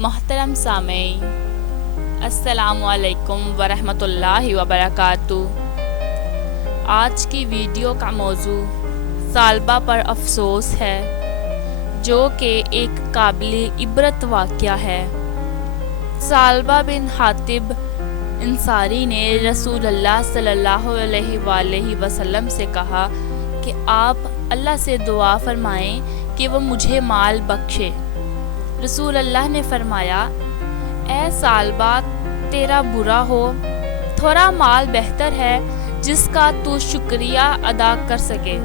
محترم سامعین، السلام علیکم ورحمۃ اللہ وبرکاتہ۔ آج کی ویڈیو کا موضوع ثعلبہ پر افسوس ہے، جو کہ ایک قابل عبرت واقعہ ہے۔ ثعلبہ بن حاطب انصاری نے رسول اللہ صلی اللہ علیہ وآلہ وسلم سے کہا کہ آپ اللہ سے دعا فرمائیں کہ وہ مجھے مال بخشے۔ رسول اللہ نے فرمایا، اے ثعلبہ، تیرا برا ہو، تھوڑا مال بہتر ہے جس کا تو شکریہ ادا کر سکے،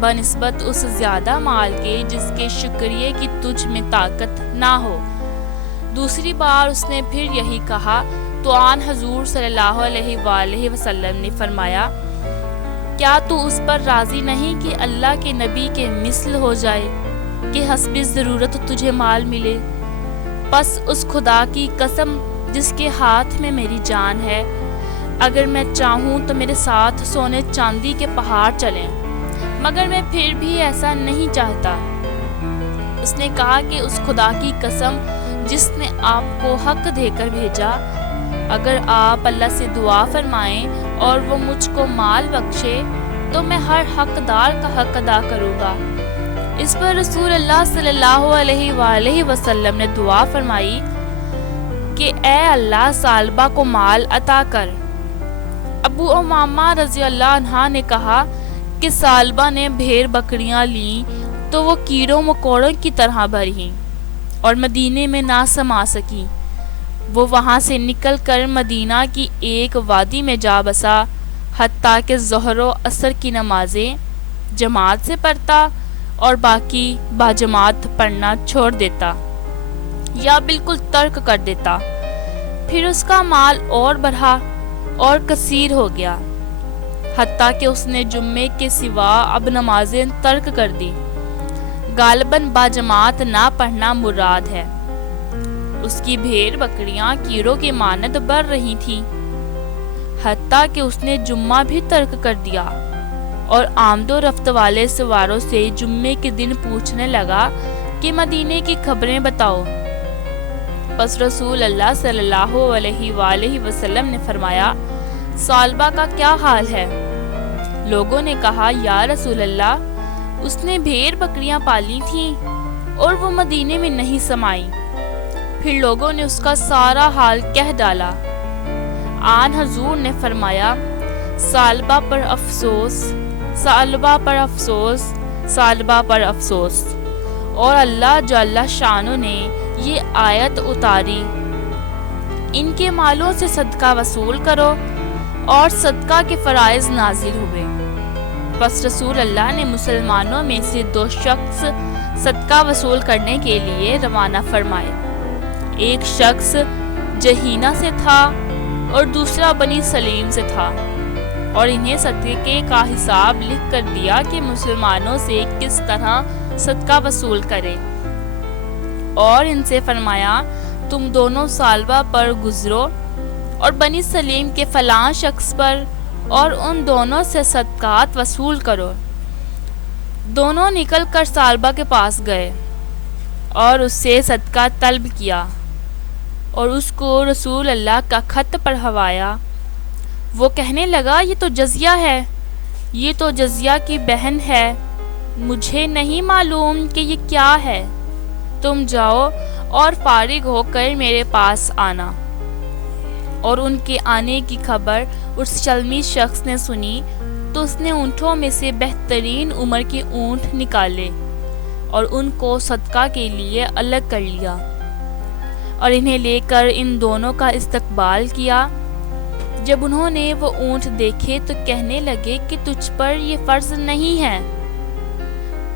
بنسبت اس زیادہ مال کے جس کے شکریہ کی تجھ میں طاقت نہ ہو۔ دوسری بار اس نے پھر یہی کہا تو آن حضور صلی اللہ علیہ وآلہ وسلم نے فرمایا، کیا تو اس پر راضی نہیں کہ اللہ کے نبی کے مثل ہو جائے کہ حسب ضرورت تجھے مال ملے؟ پس اس خدا کی قسم جس کے ہاتھ میں میری جان ہے، اگر میں چاہوں تو میرے ساتھ سونے چاندی کے پہاڑ چلیں، مگر میں پھر بھی ایسا نہیں چاہتا۔ اس نے کہا کہ اس خدا کی قسم جس نے آپ کو حق دے کر بھیجا، اگر آپ اللہ سے دعا فرمائیں اور وہ مجھ کو مال بخشے تو میں ہر حقدار کا حق ادا کروں گا۔ اس پر رسول اللہ صلی اللہ علیہ وآلہ وسلم نے دعا فرمائی کہ اے اللہ، ثعلبہ کو مال عطا کر۔ ابو امامہ رضی اللہ عنہ نے کہا کہ ثعلبہ نے بھیڑ بکریاں لیں تو وہ کیڑوں مکوڑوں کی طرح بھریں اور مدینے میں نہ سما سکیں۔ وہ وہاں سے نکل کر مدینہ کی ایک وادی میں جا بسا، حتیٰ کہ ظہر و عصر کی نمازیں جماعت سے پڑھتا اور باقی باجماعت پڑھنا چھوڑ دیتا یا بالکل ترک کر دیتا۔ پھر اس کا مال اور بڑھا اور کثیر ہو گیا، حتیٰ کہ اس نے جمعے کے سوا اب نمازیں ترک کر دی۔ غالباً باجماعت نہ پڑھنا مراد ہے۔ اس کی بھیڑ بکریاں کیڑوں کے مانند بڑھ رہی تھیں، حتیٰ کہ اس نے جمعہ بھی ترک کر دیا اور آمد و رفت والے سواروں سے جمعے کے دن پوچھنے لگا کہ مدینے کی خبریں بتاؤ۔ پس رسول اللہ صلی اللہ علیہ وآلہ وسلم نے فرمایا، ثعلبہ کا کیا حال ہے؟ لوگوں نے کہا، یا رسول اللہ، اس نے بھیڑ بکریاں پالی تھیں اور وہ مدینے میں نہیں سمائیں۔ پھر لوگوں نے اس کا سارا حال کہہ ڈالا۔ آن حضور نے فرمایا، ثعلبہ پر افسوس، ثعلبہ پر افسوس، ثعلبہ پر افسوس۔ اور اللہ جل شانہ نے یہ آیت اتاری، ان کے مالوں سے صدقہ وصول کرو، اور صدقہ کے فرائض نازل ہوئے۔ پس رسول اللہ نے مسلمانوں میں سے 2 شخص صدقہ وصول کرنے کے لیے روانہ فرمائے۔ ایک شخص جہینہ سے تھا اور دوسرا بنی سلیم سے تھا، اور انہیں صدقے کا حساب لکھ کر دیا کہ مسلمانوں سے کس طرح صدقہ وصول کرے، اور ان سے فرمایا، تم دونوں ثعلبہ پر گزرو اور بنی سلیم کے فلاں شخص پر اور ان دونوں سے صدقات وصول کرو۔ دونوں نکل کر ثعلبہ کے پاس گئے اور اس سے صدقہ طلب کیا اور اس کو رسول اللہ کا خط پڑھوایا۔ وہ کہنے لگا، یہ تو جزیہ ہے، یہ تو جزیہ کی بہن ہے، مجھے نہیں معلوم کہ یہ کیا ہے، تم جاؤ اور فارغ ہو کر میرے پاس آنا۔ اور ان کے آنے کی خبر اس شلمی شخص نے سنی تو اس نے اونٹوں میں سے بہترین عمر کے اونٹ نکالے اور ان کو صدقہ کے لیے الگ کر لیا، اور انہیں لے کر ان دونوں کا استقبال کیا۔ جب انہوں نے وہ اونٹ دیکھے تو کہنے لگے کہ تجھ پر یہ فرض نہیں ہے،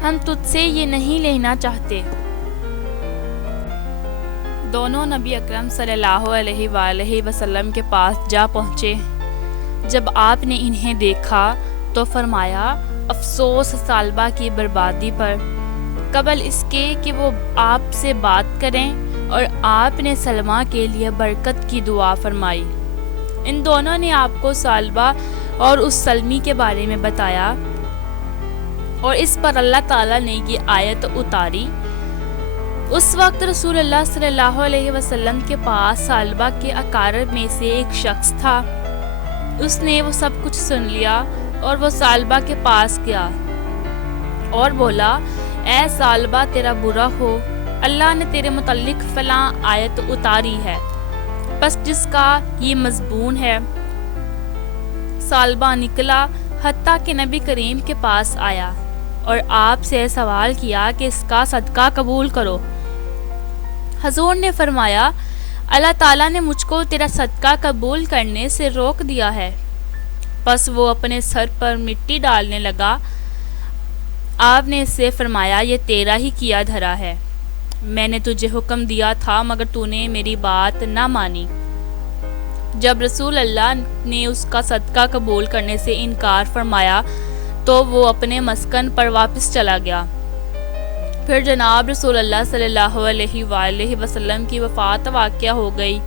ہم تجھ سے یہ نہیں لینا چاہتے۔ دونوں نبی اکرم صلی اللہ علیہ وآلہ وسلم کے پاس جا پہنچے۔ جب آپ نے انہیں دیکھا تو فرمایا، افسوس ثعلبہ کی بربادی پر، قبل اس کے کہ وہ آپ سے بات کریں، اور آپ نے سلمہ کے لیے برکت کی دعا فرمائی۔ ان دونوں نے آپ کو ثعلبہ اور اس سلمی کے بارے میں بتایا، اور اس پر اللہ تعالیٰ نے یہ آیت اتاری، اس وقت رسول اللہ صلی اللہ علیہ وسلم کے پاس سالبہ کے اقارب میں سے ایک شخص تھا۔ اس نے وہ سب کچھ سن لیا اور وہ سالبہ کے پاس گیا اور بولا، اے سالبہ تیرا برا ہو، اللہ نے تیرے متعلق فلاں آیت اتاری ہے، بس جس کا یہ مضمون ہے۔ سالبہ نکلا حتیٰ کہ نبی کریم کے پاس آیا اور آپ سے سوال کیا کہ اس کا صدقہ قبول کرو۔ حضور نے فرمایا، اللہ تعالیٰ نے مجھ کو تیرا صدقہ قبول کرنے سے روک دیا ہے۔ پس وہ اپنے سر پر مٹی ڈالنے لگا۔ آپ نے اس سے فرمایا، یہ تیرا ہی کیا دھرا ہے، میں نے تجھے حکم دیا تھا مگر تو نے میری بات نہ مانی۔ جب رسول اللہ نے اس کا صدقہ قبول کرنے سے انکار فرمایا تو وہ اپنے مسکن پر واپس چلا گیا۔ پھر جناب رسول اللہ صلی اللہ علیہ وآلہ وسلم کی وفات واقع ہو گئی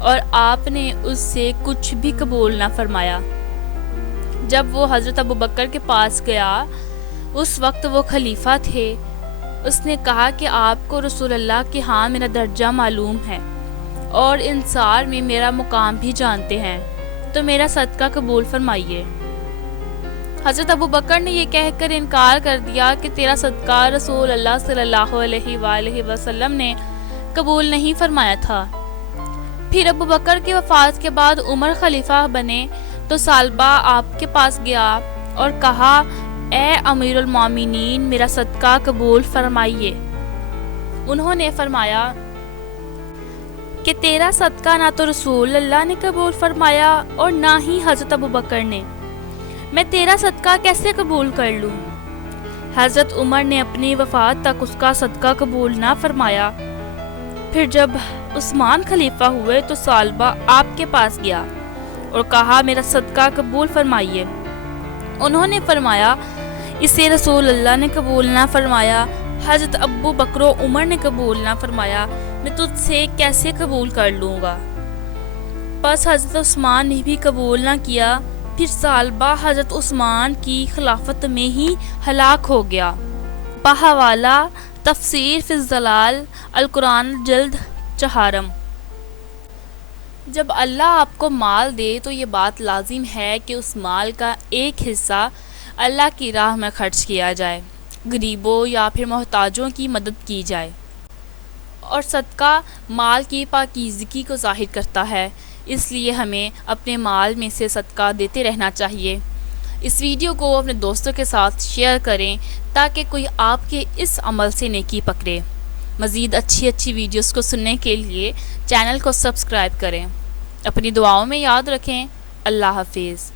اور آپ نے اس سے کچھ بھی قبول نہ فرمایا۔ جب وہ حضرت ابوبکر کے پاس گیا، اس وقت وہ خلیفہ تھے۔ اس نے کہا کہ آپ کو رسول اللہ کے ہاں میرا درجہ معلوم ہے اور انصار میں میرا مقام بھی جانتے ہیں، تو میرا صدقہ قبول فرمائیے۔ حضرت ابوبکر نے یہ کہہ کر انکار کر دیا کہ تیرا صدقہ رسول اللہ صلی اللہ علیہ وآلہ وسلم نے قبول نہیں فرمایا تھا۔ پھر ابوبکر کی وفات کے بعد عمر خلیفہ بنے تو سالبہ آپ کے پاس گیا اور کہا، اے امیر المومنین میرا صدقہ قبول فرمائیے۔ انہوں نے فرمایا کہ تیرا صدقہ نہ تو رسول اللہ نے قبول فرمایا اور نہ ہی حضرت ابوبکر نے، میں تیرا صدقہ کیسے قبول کر لوں؟ حضرت عمر نے اپنی وفات تک اس کا صدقہ قبول نہ فرمایا۔ پھر جب عثمان خلیفہ ہوئے تو سالبہ آپ کے پاس گیا اور کہا، میرا صدقہ قبول فرمائیے۔ انہوں نے فرمایا، اسے رسول اللہ نے قبول نہ فرمایا، حضرت ابو بکر و عمر نے قبول نہ فرمایا، میں تجھ سے کیسے قبول کر لوں گا؟ پس حضرت عثمان نے بھی قبول نہ کیا۔ پھر سالبہ حضرت عثمان کی خلافت میں ہی ہلاک ہو گیا۔ بحوالہ تفسیر فی الظلال القرآن جلد 4۔ جب اللہ آپ کو مال دے تو یہ بات لازم ہے کہ اس مال کا ایک حصہ اللہ کی راہ میں خرچ کیا جائے، غریبوں یا پھر محتاجوں کی مدد کی جائے، اور صدقہ مال کی پاکیزگی کو ظاہر کرتا ہے، اس لیے ہمیں اپنے مال میں سے صدقہ دیتے رہنا چاہیے۔ اس ویڈیو کو اپنے دوستوں کے ساتھ شیئر کریں تاکہ کوئی آپ کے اس عمل سے نیکی پکڑے۔ مزید اچھی ویڈیوز کو سننے کے لیے چینل کو سبسکرائب کریں۔ اپنی دعاؤں میں یاد رکھیں۔ اللہ حافظ۔